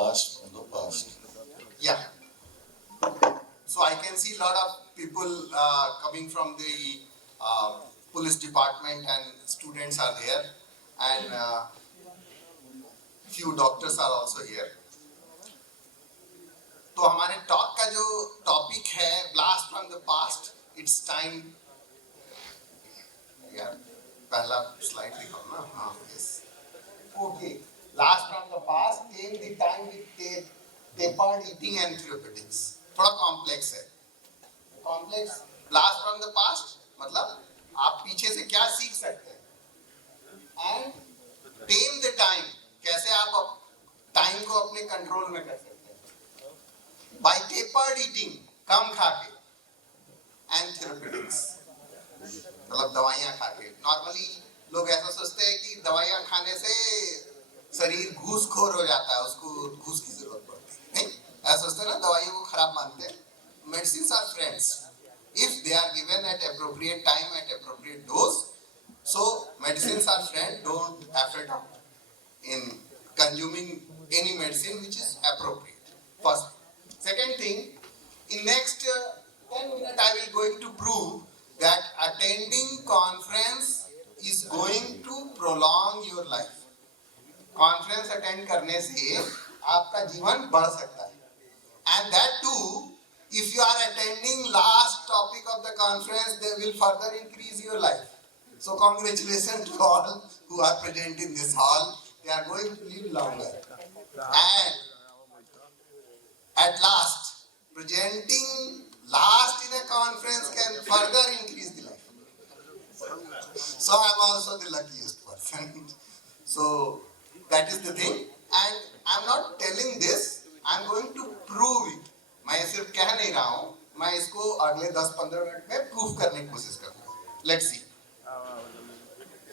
blast from the past. Yeah. So I can see a lot of people coming from the police department and students are there, and few doctors are also here. तो हमारे talk का जो topic है blast from the past, it's time, यार पहला slide दिखाओ ना. हाँ, yes, okay. Blast from the past came the time with tapered eating and therapeutics. थोड़ा कॉम्प्लेक्स है. Complex. Blast from the past मतलब आप पीछे से क्या सीख सकते हैं, एंड टेम द टाइम, कैसे आप टाइम को अपने कंट्रोल में कर सकते हैं. बाय टेपर्ड ईटिंग, कम खा के, एंड थेरेप्यूटिक्स मतलब दवाइयां खा के. नॉर्मली लोग ऐसा सोचते हैं कि दवाइयां खाने से शरीर घूसखोर हो जाता है, उसको घूस की जरूरत पड़ती है. नहीं, ऐसा सोचते हैं ना, दवाइयों को खराब मानते हैं. Medicines are friends if they are given at appropriate time at appropriate dose. So medicines are friend. Don't afraid in consuming any medicine which is appropriate. First. Second thing, in next 10 minutes I will going to prove that attending conference is going to prolong your life. Conference attend करने से आपका जीवन बढ़ सकता है. And that too, if you are attending last topic of the conference, they will further increase your life. So congratulations to all who are present in this hall. They are going to live longer. And at last, presenting last in a conference can further increase the life. So I am also the luckiest person. So that is the thing. And I am not telling this, I am going to prove it. मैं सिर्फ कह नहीं रहा हूँ, मैं इसको अगले 10-15 minute में प्रूफ करने की कोशिश करूँगा. Let's see.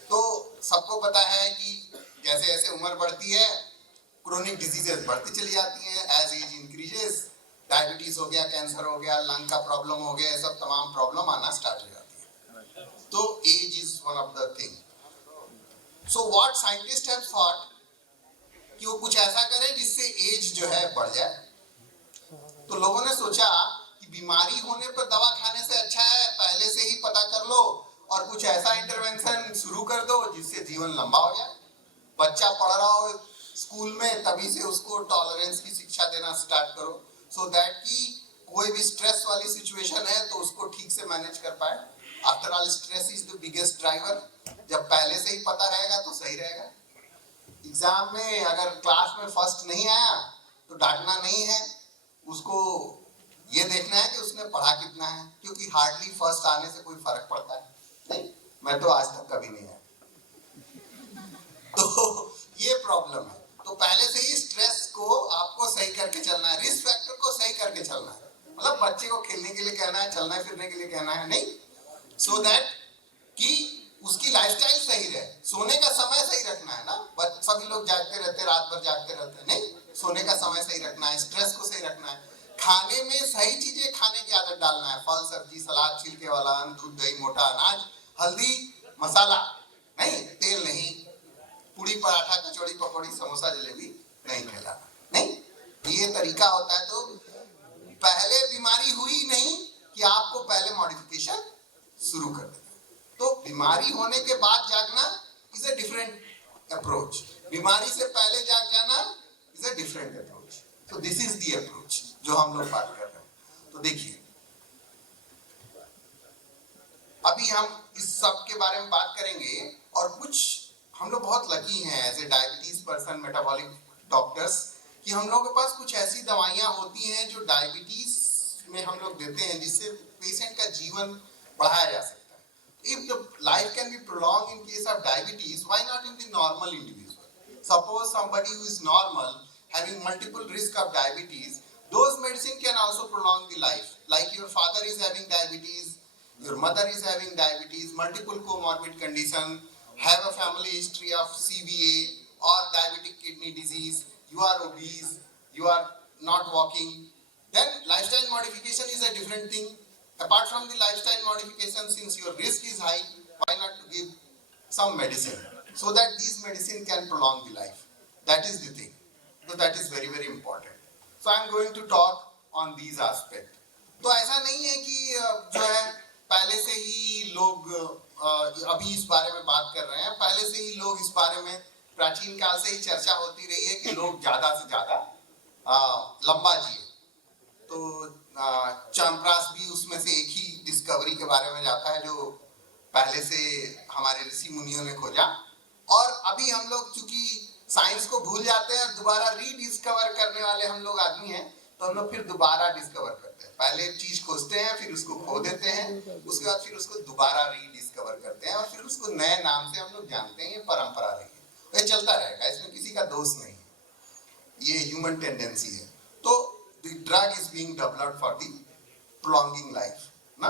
तो सबको पता है कि जैसे जैसे उम्र बढ़ती है, क्रोनिक डिजीजेस बढ़ती चली जाती हैं. एज एज इंक्रीजेस, डायबिटीज हो गया, कैंसर हो गया, लंग का प्रॉब्लम हो गया, सब तमाम प्रॉब्लम आना स्टार्ट हो जाती है. तो age is one of the thing. So what scientist have thought कि वो कुछ ऐसा करें जिससे एज जो है बढ़ जाए. तो लोगों ने सोचा कि बीमारी होने पर दवा खाने से अच्छा है पहले से ही पता कर लो और कुछ ऐसा इंटरवेंशन शुरू कर दो जिससे जीवन लंबा हो जाए. बच्चा पढ़ रहा हो स्कूल में, तभी से उसको टॉलरेंस की शिक्षा देना स्टार्ट करो, सो दैट कि कोई भी स्ट्रेस वाली सिचुएशन है तो उसको ठीक से मैनेज कर पाए. After all stress is the biggest driver. जब पहले से ही पता रहेगा तो सही रहेगा. एग्जाम में अगर क्लास में फर्स्ट नहीं आया तो डांटना नहीं है, उसको ये देखना है कि उसने पढ़ा कितना है, क्योंकि हार्डली फर्स्ट आने से कोई फर्क पड़ता है नहीं. मैं तो आज तक कभी नहीं आया. तो ये प्रॉब्लम है. तो पहले से ही स्ट्रेस को आपको सही करके चलना है, रिस्क फैक्टर को सही करके चलना है. मतलब बच्चे को खेलने के लिए कहना है, चलना फिरने के लिए कहना है नहीं, सो दैट कि उसकी लाइफस्टाइल सही रहे. सोने का समय सही रखना है ना. सभी लोग जागते रहते, रात भर जागते रहते नहीं, सोने का समय सही रखना है, स्ट्रेस को सही रखना है. खाने में सही चीजें खाने की आदत डालना है. फल, सब्जी, सलाद, छिलके वाला अन्न, दूध, दही, मोटा अनाज, हल्दी, मसाला नहीं, तेल नहीं, पूड़ी, पराठा, कचौड़ी, पकौड़ी, समोसा, जलेबी नहीं खिलाना नहीं. ये तरीका होता है. तो पहले बीमारी हुई नहीं कि आपको पहले मॉडिफिकेशन शुरू कर देना. तो बीमारी होने के बाद जागना इज अ डिफरेंट अप्रोच. बीमारी से पहले जाग जाना इज अ डिफरेंट अप्रोच. तो दिस इज द अप्रोच जो हम लोग बात कर रहे हैं. तो देखिए, अभी हम इस सब के बारे में बात करेंगे. और कुछ हम लोग बहुत लकी हैं as a diabetes person, metabolic doctors, कि हम लोगों के पास कुछ ऐसी दवाइयां होती हैं जो डायबिटीज में हम लोग देते हैं जिससे पेशेंट का जीवन बढ़ाया जा सकता है. If the life can be prolonged in case of diabetes, why not in the normal individual? Suppose somebody who is normal, having multiple risk of diabetes, those medicine can also prolong the life. Like your father is having diabetes, your mother is having diabetes, multiple comorbid condition, have a family history of CVA or diabetic kidney disease, you are obese, you are not walking, then lifestyle modification is a different thing. Apart from the lifestyle modification, since your risk is high, why not to give some medicine so that these medicine can prolong the life? That is the thing. तो that is very very important. So I am going to talk on these aspect. तो ऐसा नहीं है कि जो है पहले से ही लोग अभी इस बारे में बात कर रहे हैं, पहले से ही लोग इस बारे में प्राचीन काल से ही चर्चा होती रही है कि लोग ज्यादा से ज्यादा लंबा जिए। तो चंपरास भी उसमें से एक ही डिस्कवरी के बारे में जाता है जो पहले से हमारे ऋषि मुनियों ने खोजा। और अभी हम लोग चूंकि साइंस को भूल जाते हैं और दोबारा रीडिस्कवर करने वाले हम लोग आदमी हैं, तो हम लोग फिर दोबारा डिस्कवर करते हैं। पहले एक चीज खोजते हैं, फिर उसको खो देते हैं, उसके बाद फिर उसको दोबारा रीडिस्कवर करते हैं और फिर उसको नए नाम से हम लोग जानते हैं। ये परंपरा रही है, ये चलता रहेगा, इसमें किसी का दोष नहीं है, ये ह्यूमन टेंडेंसी है। तो the drug is being developed for the prolonging life ना।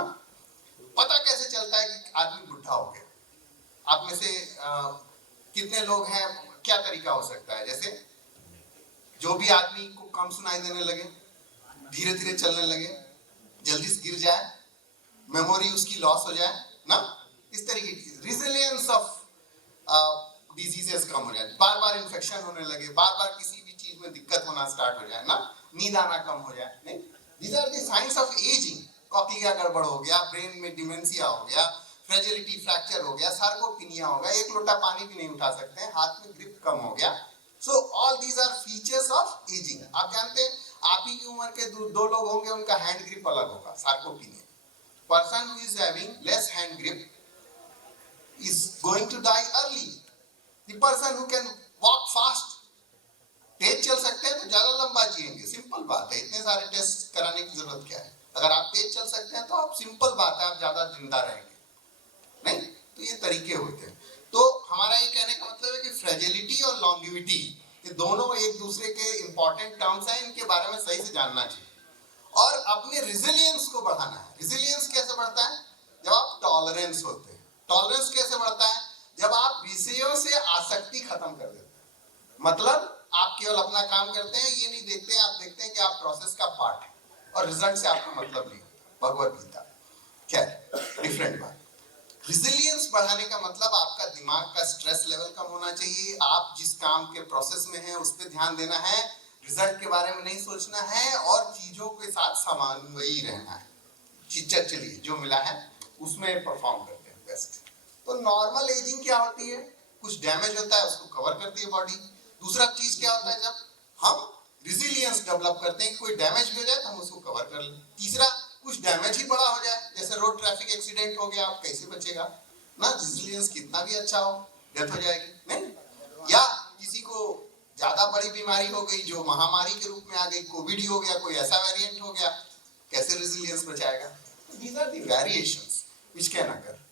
पता कैसे चलता है कि आदमी बुढ़ा हो गया? आप में से कितने लोग हैं, क्या तरीका हो सकता है? जैसे जो भी आदमी को कम सुनाई देने लगे, धीरे धीरे चलने लगे, जल्दी से गिर जाए, मेमोरी उसकी लॉस हो जाए ना, इस तरीके की रिजिलियंस ऑफ डिजीजेस कम हो जाए, बार बार इन्फेक्शन होने लगे, बार बार किसी भी चीज में दिक्कत होना स्टार्ट हो जाए ना, नींद आना कम हो जाए। नहीं, these are the science of ageing. Cochlea गड़बड़ हो गया, ब्रेन में डिमेंशिया हो गया, फ्रेजिलिटी फ्रैक्चर हो गया, सार्कोपिनिया हो गया, एक लोटा पानी भी नहीं उठा सकते हैं, हाथ में ग्रिप कम हो गया। So all these are features of ageing. आप जानते हैं आप ही की उम्र के दो लोग होंगे, उनका हैंड ग्रिप अलग होगा, sarcopenia. Person who is having less hand grip is going to die early. The person who can walk fast, तेज चल सकते हैं तो ज्यादा लंबा जिएंगे। सिंपल बात है, इतने सारे टेस्ट कराने की जरूरत क्या है? अगर आप तेज चल सकते हैं तो आप, सिंपल बात है, आप ज्यादा जिंदा रहेंगे। नहीं, तो ये तरीके होते हैं। तो हमारा ये कहने का मतलब है कि फ्रेजिलिटी और लॉन्गिविटी, ये दोनों एक दूसरे के इंपॉर्टेंट टर्म्स हैं, इनके बारे में सही से जानना चाहिए और अपने रिजिलियंस को बढ़ाना है। रिजिलियंस कैसे बढ़ता है? जब आप टॉलरेंस होते हैं। टॉलरेंस कैसे बढ़ता है? जब आप विषयों से आसक्ति खत्म कर देते हैं। मतलब आप केवल अपना काम करते हैं, ये नहीं देखते हैं, आप देखते हैं कि आप प्रोसेस का पार्ट है और रिजल्ट से आपको मतलब नहीं होता। भगवत गीता, खैर डिफरेंट बात। रिजिलियंस बढ़ाने का मतलब आपका दिमाग का स्ट्रेस लेवल कम होना चाहिए, आप जिस काम के प्रोसेस में हैं उस पर ध्यान देना है, रिजल्ट के बारे में नहीं सोचना है और चीजों के साथ समान्वयी रहना है। चलिए जो मिला है उसमें परफॉर्म करते हैं बेस्ट। तो नॉर्मल एजिंग क्या होती है? कुछ डैमेज होता है उसको कवर करती है बॉडी। दूसरा चीज क्या होता है? जब हम रिजिलियंस डेवलप करते हैं, कोई डैमेज भी हो जाए तो हम उसको कवर कर लें। तीसरा, कुछ डैमेज ही बड़ा हो जाए, जैसे रोड ट्रैफिक एक्सीडेंट हो गया, आप कैसे बचेगा ना? रिजिलियंस कितना भी अच्छा हो, डेथ हो जाएगी नहीं। या किसी को ज्यादा बड़ी बीमारी हो गई जो महामारी के रूप में आ गई, कोविड ही हो गया, कोई ऐसा वेरिएंट हो गया, कैसे रिजिलियंस बचाएगा? These are the variations which can occur.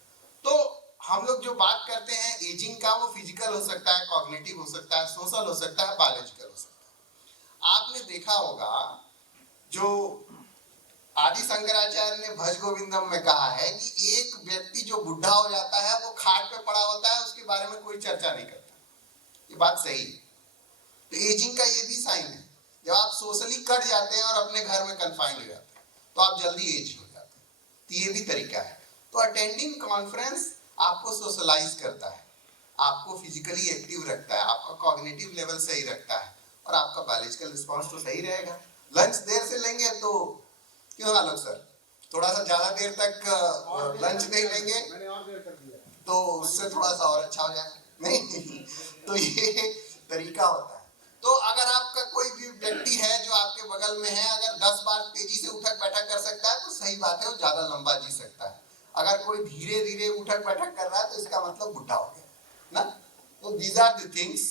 तो हम लोग जो बात करते हैं एजिंग का, वो फिजिकल हो सकता है, कॉग्निटिव हो सकता है, सोशल हो सकता है, बायोलॉजिकल हो सकता है। आपने देखा होगा जो आदि शंकराचार्य ने भज गोविंदम में कहा है कि एक व्यक्ति जो बुढ़ा हो जाता है वो खाट पे पड़ा होता है, उसके बारे में कोई चर्चा नहीं करता। ये बात सही है। तो एजिंग का ये भी साइन है, जब आप सोशली कट जाते हैं और अपने घर में कन्फाइंड हो जाते हैं तो आप जल्दी एज हो जाते हैं। तो ये भी तरीका है। तो अटेंडिंग कॉन्फ्रेंस आपको सोशलाइज करता है, आपको फिजिकली एक्टिव रखता है, आपका कॉग्निटिव लेवल सही रखता है और आपका बायोलॉजिकल रिस्पॉन्स तो सही रहेगा। लंच देर से लेंगे तो क्यों आलोक सर, थोड़ा सा ज्यादा देर तक लंच नहीं लेंगे तो उससे थोड़ा सा और अच्छा हो जाएगा नहीं? तो ये तरीका होता है। तो अगर आपका कोई भी व्यक्ति है जो आपके बगल में है, अगर 10 बार तेजी से उठक बैठक कर सकता है तो सही बात है, वो ज्यादा लंबा जी सकता है। अगर कोई धीरे धीरे उठक बैठक कर रहा है तो इसका मतलब बुढ़ा हो गया ना। तो दीज आर द थिंग्स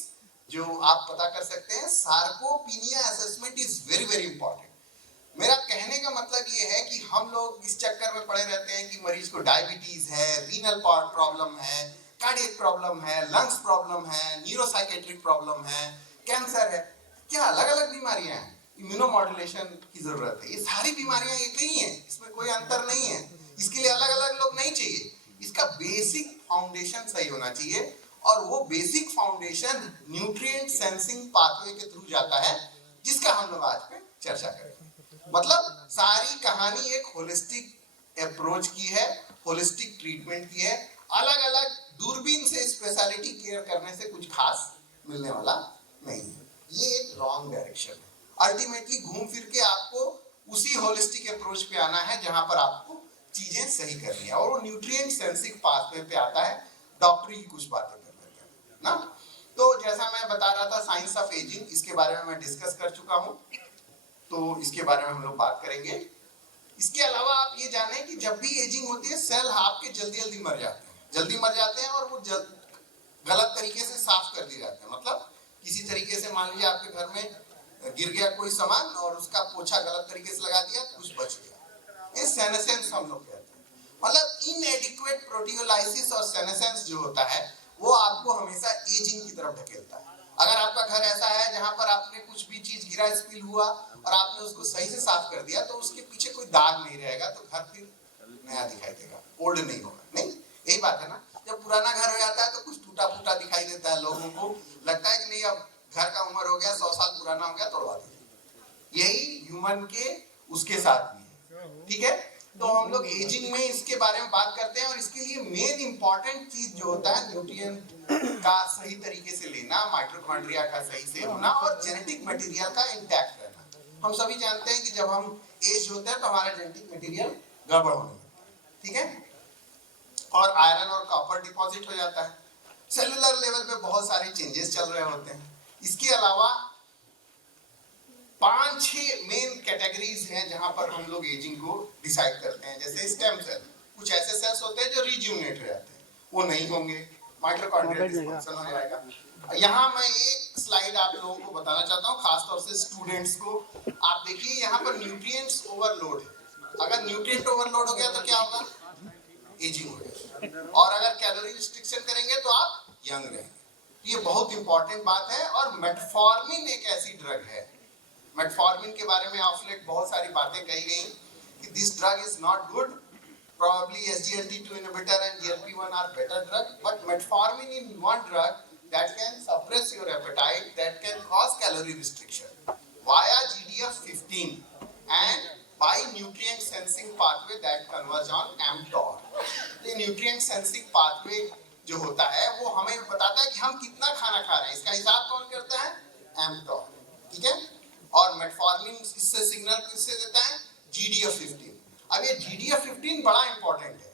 जो आप पता कर सकते हैं। Sarcopenia assessment is very very important. मेरा कहने का मतलब ये है कि हम लोग इस चक्कर में पड़े रहते हैं कि मरीज को डायबिटीज है, रीनल प्रॉब्लम है, कार्डियक प्रॉब्लम है, लंग्स प्रॉब्लम है, न्यूरोसाइकेट्रिक प्रॉब्लम है, कैंसर है। क्या अलग अलग बीमारियां हैं, इम्यूनोमॉड्यूलेशन की जरूरत है। ये सारी बीमारियां एक ही हैं, इसमें कोई अंतर नहीं है। इसके लिए अलग अलग लोग नहीं चाहिए, इसका बेसिक फाउंडेशन सही होना चाहिए और वो basic foundation nutrient sensing pathway के थ्रू जाता है, जिसका हम लोग आज पे चर्चा करेंगे। मतलब सारी कहानी एक होलिस्टिक अप्रोच की है, होलिस्टिक ट्रीटमेंट की है। अलग अलग दूरबीन से स्पेशलिटी केयर करने से कुछ खास मिलने वाला नहीं है। ये एक रॉन्ग डायरेक्शन है। अल्टीमेटली घूम फिर के आपको उसी होलिस्टिक अप्रोच पे आना है जहां पर आपको चीजें सही करनी है, और वो न्यूट्रिएंट सेंसिंग पाथवे पे आता है। डॉक्टरी की कुछ बातें कर लेते हैं ना। तो जैसा मैं बता रहा था साइंस ऑफ एजिंग, इसके बारे में मैं डिस्कस कर चुका हूं, तो इसके बारे में हम लोग बात करेंगे। इसके अलावा आप ये जाने कि जब भी एजिंग होती है सेल आपके जल्दी जल्दी मर जाते हैं और वो गलत तरीके से साफ कर दिए जाते हैं। मतलब किसी तरीके से मान लीजिए आपके घर में गिर गया कोई सामान और उसका पोछा गलत तरीके से लगा दिया, कुछ बच गया, ये सेनेसेंस हम लोग कहते हैं। मतलब इनएडिक्वेट प्रोटियोलाइसिस और सेनेसेंस जो होता है वो आपको हमेशा एजिंग की तरफ ढकेलता है। अगर आपका घर ऐसा है जहां पर आपने कुछ भी चीज गिरा, स्पिल हुआ और आपने उसको सही से साफ कर दिया, तो उसके पीछे कोई दाग नहीं रहेगा, तो घर फिर नया दिखाई देगा, ओल्ड नहीं होगा। नहीं, यही बात है ना। जब पुराना घर हो जाता है तो कुछ टूटा फूटा दिखाई देता है, लोगों को लगता है कि नहीं अब घर का उम्र हो गया, 100 साल पुराना हो गया, तोड़वा दीजिए। यही ह्यूमन के उसके साथ भी है, ठीक है। तो हम लोग एजिंग में इसके बारे में बात करते हैं, और इसके लिए मेन इंपॉर्टेंट चीज जो होता है न्यूट्रिएंट का सही तरीके से लेना, माइटोकॉन्ड्रिया का सही से होना और जेनेटिक मटेरियल का इंटैक्ट रहना। हम सभी जानते हैं कि जब हम एज होते हैं तो हमारा जेनेटिक मटेरियल गड़बड़ होने लगता है, ठीक है, और आयरन और कॉपर डिपॉजिट हो जाता है। सेलुलर लेवल पे बहुत सारे चेंजेस चल रहे होते हैं। इसके अलावा 5-6 मेन कैटेगरीज हैं जहां पर हम लोग एजिंग को डिसाइड करते हैं। जैसे स्टेम सेल, कुछ ऐसे सेल्स होते हैं जो रिज्यूमिनेट हो जाते हैं, वो नहीं होंगे, माइटोकॉन्ड्रियल डिस्फंक्शन हो जाएगा। यहाँ मैं एक स्लाइड आप लोगों को बताना चाहता हूँ, खासतौर से स्टूडेंट्स को। आप देखिए यहाँ पर न्यूट्रिएंट्स ओवरलोड है। अगर न्यूट्रिएंट ओवरलोड हो गया तो क्या होगा? एजिंग हो जाएगा। और अगर कैलोरी रिस्ट्रिक्शन करेंगे तो आप यंग रहेंगे। ये बहुत इंपॉर्टेंट बात है। और मेटफॉर्मिन एक ऐसी ड्रग है, मेटफॉर्मिन के बारे में ऑफ लेट बहुत सारी बातें कही गई कि this drug is not good, probably SGLT2 inhibitor and GLP-1 are better drug, but metformin in one drug that can suppress your appetite, that can cause calorie restriction via GDF-15 and by nutrient sensing pathway that converge on mTOR. ये nutrient sensing pathway जो होता है वो हमें बताता है कि हम कितना खाना खा रहे हैं, इसका हिसाब कौन करता है? mTOR, ठीक है। और मेटफॉर्मिन इससे सिग्नल किससे देता है? GDF-15। अब ये GDF-15 बड़ा इंपॉर्टेंट है।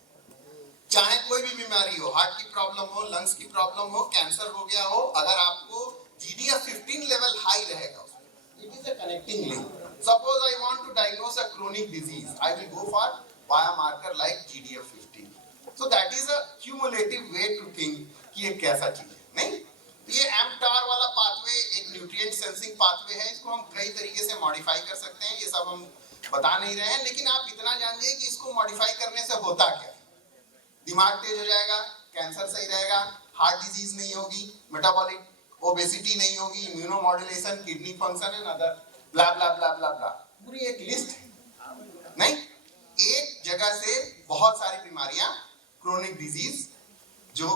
चाहे कोई भी बीमारी हो, हार्ट की प्रॉब्लम हो, लंग्स की प्रॉब्लम हो, कैंसर हो गया हो, अगर आपको GDF-15 लेवल हाई रहेगा, it is a connecting link. Suppose I want to diagnose a chronic disease, I will go for biomarker like GDF-15। So that is a cumulative way to think कि ये कैसा चीज है। नहीं, ये mTOR वाला pathway एक न्यूट्रिएंट सेंसिंग पाथवे है। इसको हम कई तरीके से मॉडिफाई कर सकते हैं, ये सब हम बता नहीं रहे हैं, लेकिन आप इतना जानिए कि इसको मॉडिफाई करने से होता क्या है। दिमाग तेज हो जाएगा, कैंसर सही रहेगा, हार्ट डिजीज नहीं होगी, मेटाबॉलिक ओबेसिटी नहीं होगी, immunomodulation, kidney function and other ब्ला ब्ला ब्ला ब्ला ब्ला, पूरी एक लिस्ट है। नहीं, एक जगह से बहुत सारी बीमारियां, क्रोनिक डिजीज जो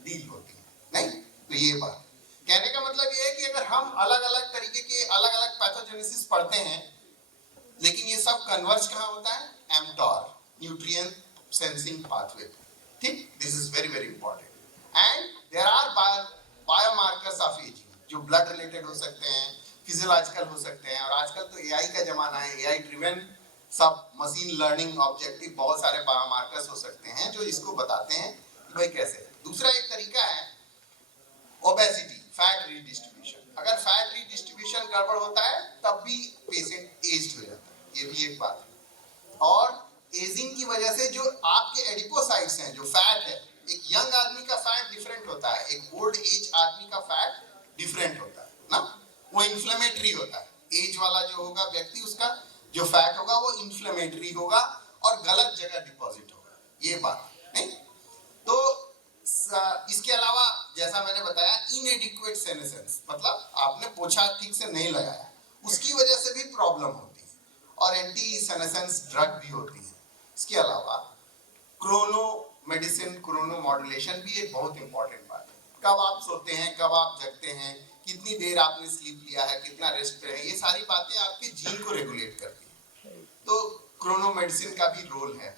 डील होती है। नहीं, तो ये बात कहने का मतलब ये है कि अगर हम अलग अलग तरीके के अलग अलग पैथोजेनेसिस पढ़ते हैं, लेकिन ये सब कन्वर्ज कहाँ होता है? mTOR, nutrient sensing pathway. ठीक, this is very very important. And there are biomarkers of ageing, जो ब्लड रिलेटेड हो सकते हैं, फिजियोलॉजिकल हो सकते हैं, और आजकल तो एआई का जमाना है, एआई ड्रिवन सब मशीन लर्निंग ऑब्जेक्टिव बहुत सारे बायोमार्कर्स हो सकते हैं जो इसको बताते हैं कि भाई कैसे। दूसरा एक तरीका है ओबेसिटी, फैट रीडिस्ट्रीब्यूशन। अगर फैट रीडिस्ट्रीब्यूशन गड़बड़ होता है तब भी पेशेंट एज्ड हो जाता है, ये भी एक बात है। और एजिंग की वजह से जो आपके एडिपोसाइट्स हैं, जो फैट है, एक यंग आदमी का फैट डिफरेंट होता है, एक ओल्ड एज आदमी का फैट डिफरेंट होता है ना, वो इन्फ्लेमेटरी होता है। एज वाला जो होगा व्यक्ति, उसका जो फैट होगा वो इन्फ्लेमेटरी होगा और गलत जगह डिपॉजिट होगा, ये बात नहीं। तो इसके अलावा जैसा मैंने बताया इनएडिक्वेट सेनेसेंस, मतलब आपने पोछा ठीक से नहीं लगाया, उसकी वजह से भी प्रॉब्लम होती है, और एंटी सेनेसेंस ड्रग भी होती है। इसके अलावा क्रोनो मेडिसिन, क्रोनो मॉड्यूलेशन भी एक बहुत इंपॉर्टेंट बात है। कब आप सोते हैं, कब आप जगते हैं, कितनी देर आपने स्लीप लिया है, कितना रेस्ट पे है, ये सारी बातें आपके जीन को रेगुलेट करती है। तो क्रोनो मेडिसिन का भी रोल है,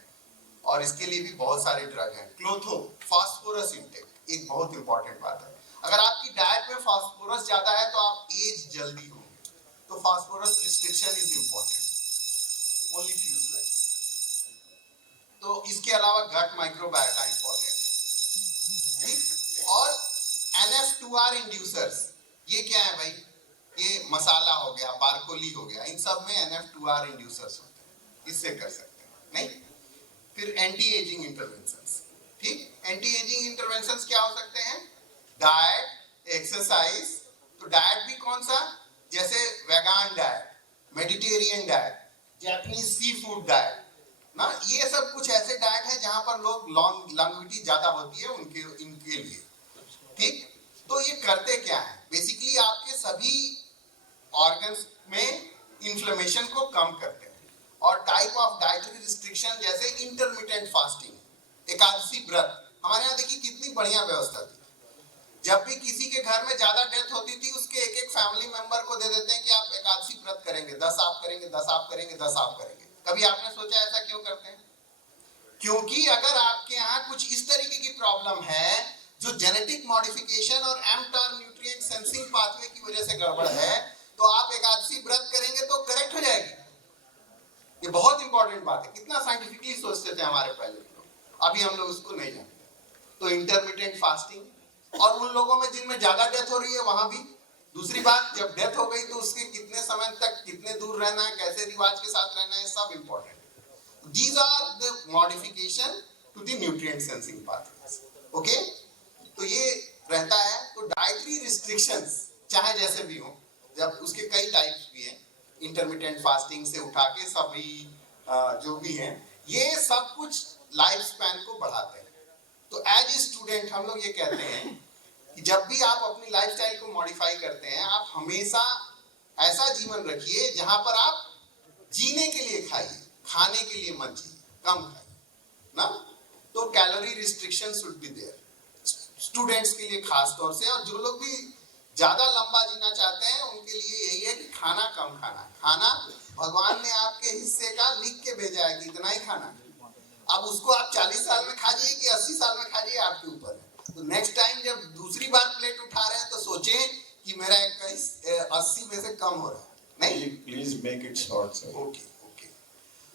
और इसके लिए भी बहुत सारे ड्रग हैं। क्लोथो फास्फोरस इंटेक एक बहुत इंपॉर्टेंट बात है। अगर आपकी डाइट में फास्फोरस ज्यादा है तो आप एज जल्दी होंगे, तो phosphorus restriction is important. Only few slides. तो इसके अलावा गट माइक्रोबायोटा इंपॉर्टेंट है, ठीक? और NF2R इंड्यूसर्स, ये क्या है भाई? ये मसाला हो गया, बारकोली हो गया, इन सब में NF2R इंड्यूसर्स होते हैं, इससे कर सकते हैं, नहीं? फिर एंटी एजिंग इंटरवेंशंस, ठीक? एंटी एजिंग इंटरवेंशंस क्या हो सकते हैं? Diet, exercise. तो डाइट भी कौन सा? जैसे वेगान diet, Mediterranean diet, Japanese sea food diet ना, ये सब कुछ ऐसे डाइट है जहां पर लोग लॉन्गेविटी ज्यादा होती है इनके लिए, ठीक? तो ये करते क्या है? बेसिकली आपके सभी ऑर्गन्स में इन्फ्लेमेशन को कम करते हैं। और टाइप ऑफ डाइटरी रिस्ट्रिक्शन जैसे इंटरमिटेंट फास्टिंग, एकादशी व्रत, हमारे यहाँ देखिए कितनी बढ़िया व्यवस्था थी। जब भी किसी के घर में ज्यादा डेथ होती थी, उसके एक एक फैमिली मेंबर को दे देते हैं कि आप एकादशी व्रत करेंगे, 10 आप करेंगे, 10 आप करेंगे, 10 आप करेंगे। कभी आपने सोचा ऐसा क्यों करते हैं? क्योंकि अगर आपके यहाँ कुछ इस तरीके की प्रॉब्लम है जो जेनेटिक मॉडिफिकेशन और mTOR न्यूट्रिएंट सेंसिंग पाथवे की वजह से गड़बड़ है, तो आप एकादशी व्रत करेंगे तो करेक्ट हो जाएगी। ये बहुत इंपॉर्टेंट बात है। कितना साइंटिफिकली सोचते थे हमारे पहले लोग, अभी हम लोग उसको नहीं जानते। तो इंटरमिटेंट फास्टिंग, और उन लोगों में जिनमें ज्यादा डेथ हो रही है वहां भी। दूसरी बात, जब डेथ हो गई तो उसके कितने समय तक कितने दूर रहना है, कैसे रिवाज के साथ रहना है, सब important. These are the modification to the nutrient sensing pathways. Okay? तो ये रहता है। तो डाइटरी रिस्ट्रिक्शंस चाहे जैसे भी हो, जब उसके कई टाइप्स भी हैं, इंटरमिटेंट फास्टिंग से उठा के सभी जो भी हैं, ये सब कुछ लाइफ स्पैन को बढ़ाते हैं। तो एज ए स्टूडेंट हम लोग ये कहते हैं कि जब भी आप अपनी लाइफस्टाइल को मॉडिफाई करते हैं, आप हमेशा ऐसा जीवन रखिए जहां पर आप जीने के लिए खाइए, खाने के लिए मत जिए, कम खाइए ना। तो calorie restriction should be there students के लिए खास तौर से, और जो लोग भी ज्यादा लंबा जीना चाहते हैं उनके लिए यही है कि खाना कम खाना। खाना भगवान ने आपके हिस्से का लिख के भेजा है कि इतना ही खाना है। अब उसको आप 40 साल में खा जाइए कि 80 साल में खा जाइए, आपके ऊपर है। तो नेक्स्ट टाइम जब दूसरी बार प्लेट उठा रहे हैं तो सोचें कि मेरा 80 में से कम हो रहा है, नहीं? Please make it short sir. Okay.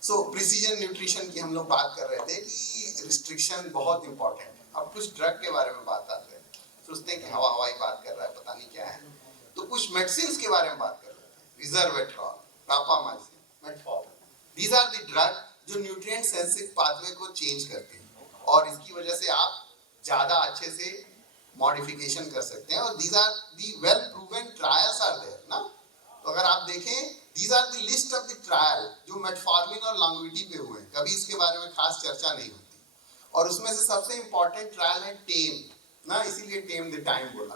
So precision nutrition की हम लोग बात कर रहे थे कि रिस्ट्रिक्शन बहुत इंपॉर्टेंट है। अब कुछ ड्रग के बारे में बात आते हैं, सोचते हैं कि हवाई बात कर रहा है, पता नहीं क्या है। तो कुछ मेडिसिन के बारे में बात कर रहे थे, resveratrol, rapamycin, metformin. These are the drug जो न्यूट्रिएंट सेंसिंग पाथवे को चेंज करते हैं, और इसकी वजह से आप ज्यादा अच्छे से मॉडिफिकेशन कर सकते हैं। और these are the well proven trials are there ना। तो अगर आप देखें, these are the list of the trial जो मेटफॉर्मिन और लॉन्गेविटी पे हुए, कभी इसके बारे में खास चर्चा नहीं होती। और उसमें से सबसे इंपॉर्टेंट ट्रायल है टेम ना, इसीलिए टेम द टाइम बोला।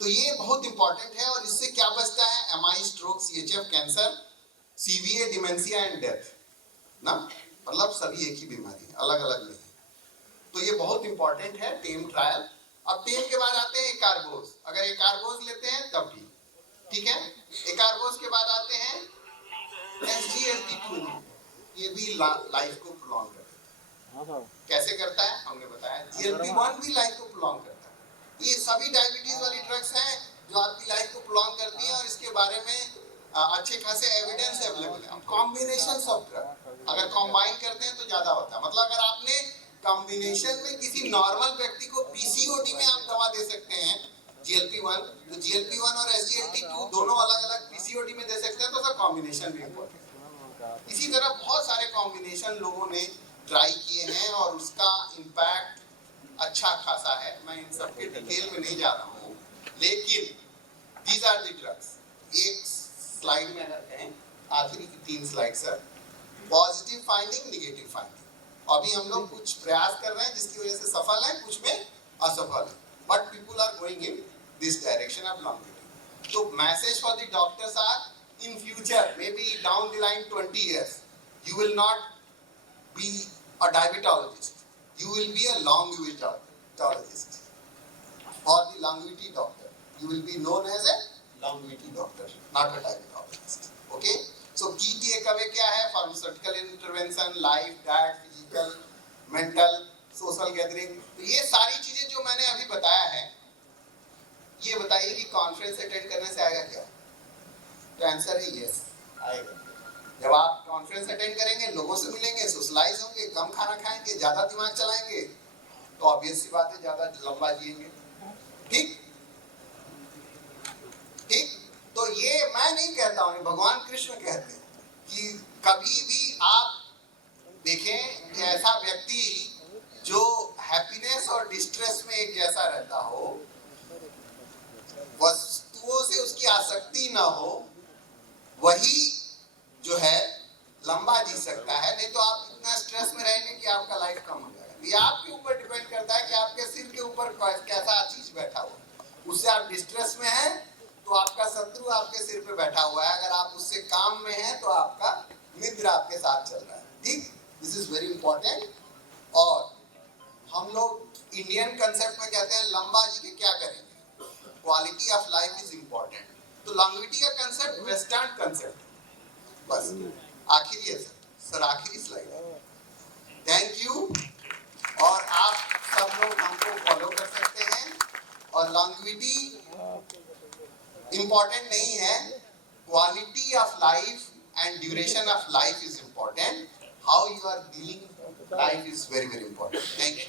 तो ये बहुत इंपॉर्टेंट है। और इससे क्या बचता है? MI, stroke, CHF, cancer, CVA, dementia and death ना, मतलब सभी एक ही बीमारी है, अलग अलग नहीं। तो ये बहुत इंपॉर्टेंट है टेम ट्रायल। अब टेम के बाद आते हैं एकार्बोज। अगर एकार्बोज लेते हैं तब भी ठीक है। एकार्बोज के बाद आते हैं SGLT2, ये भी लाइफ को प्रोलॉन्ग करता है। कैसे करता है हमने बताया। GLP-1 भी लाइफ को प्रोलॉन्ग करता है। ये सभी डायबिटीज वाली ड्रग्स हैं जो आपकी लाइफ को प्रोलॉन्ग करती हैं, और इसके बारे में अच्छे खासे एविडेंस अवेलेबल है। कॉम्बिनेशन ऑफ ड्रग अगर कंबाइन करते हैं तो ज्यादा होता है। मतलब अगर आपने कॉम्बिनेशन में किसी नॉर्मल व्यक्ति को PCOD में आप दवा दे सकते हैं GLP-1, तो GLP-1 और SGLT2 दोनों अलग अलग PCOD में दे सकते हैं, तो सर कॉम्बिनेशन भी इम्पोर्टेंट है। इसी तरह बहुत सारे कॉम्बिनेशन लोगों ने ट्राई किए हैं और उसका इम्पैक्ट अच्छा खासा है। मैं इन सब के डिटेल में नहीं जा रहा हूँ, लेकिन दीज आर द ड्रग्स। एक स्लाइड में अगर कहें, आखिरी की 3 slide sir, positive finding, negative finding. अभी हम लोग कुछ प्रयास कर रहे हैं जिसकी वजह से सफल है, कुछ में असफल है, but people are going in this direction of longevity. So message for the doctors are, in future, maybe down the line 20 years, you will not be a diabetologist. You will be a longevitologist or the longevity doctor. You will be known as a longevity doctor, not a diabetologist. Okay? So key takeaway क्या है? Pharmaceutical intervention, life, diet, physical, mental, social gathering. तो ये सारी चीजें जो मैंने अभी बताया है, ये बताइए कि कॉन्फ्रेंस अटेंड करने से आएगा क्या? तो आंसर है यस, आएगा। जब आप कॉन्फ्रेंस अटेंड करेंगे, लोगों से मिलेंगे, सोशलाइज होंगे, कम खाना खाएंगे, ज्यादा दिमाग चलाएंगे, तो ऑब्वियस सी बात है ज्यादा लंबा जिएंगे। ठीक ठीक। तो ये मैं नहीं कहता हूं, भगवान कृष्ण कहते हैं कि कभी भी आप देखें कि ऐसा व्यक्ति जो हैप्पीनेस और डिस्ट्रेस में एक जैसा रहता हो, वस्तुओं से उसकी आसक्ति ना हो, वही जो है लंबा जी सकता है। नहीं तो आप इतना स्ट्रेस में रहेंगे कि आपका लाइफ कम हो जाएगा। ये आपके ऊपर डिपेंड करता है कि आपके सिर के ऊपर कैसा चीज बैठा हुआ। उससे आप डिस्ट्रेस में हैं तो आपका शत्रु आपके सिर पे बैठा हुआ है, अगर आप उससे काम में हैं तो आपका मित्र आपके साथ चल रहा है। ठीक, दिस इज वेरी इंपॉर्टेंट। और हम लोग इंडियन कंसेप्ट में कहते हैं लंबा जी के क्या करेंगे, quality of life is important. तो लॉन्गेविटी का कंसेप्ट वेस्टर्न कंसेप्ट। बस आखिरी है सर, आखिरी स्लाइड है। Thank you. और आप सब लोग हमको फॉलो कर सकते हैं। और लॉन्गेविटी इंपॉर्टेंट नहीं है, quality of life and duration of life is important. How you are dealing life is very very important. Thank you.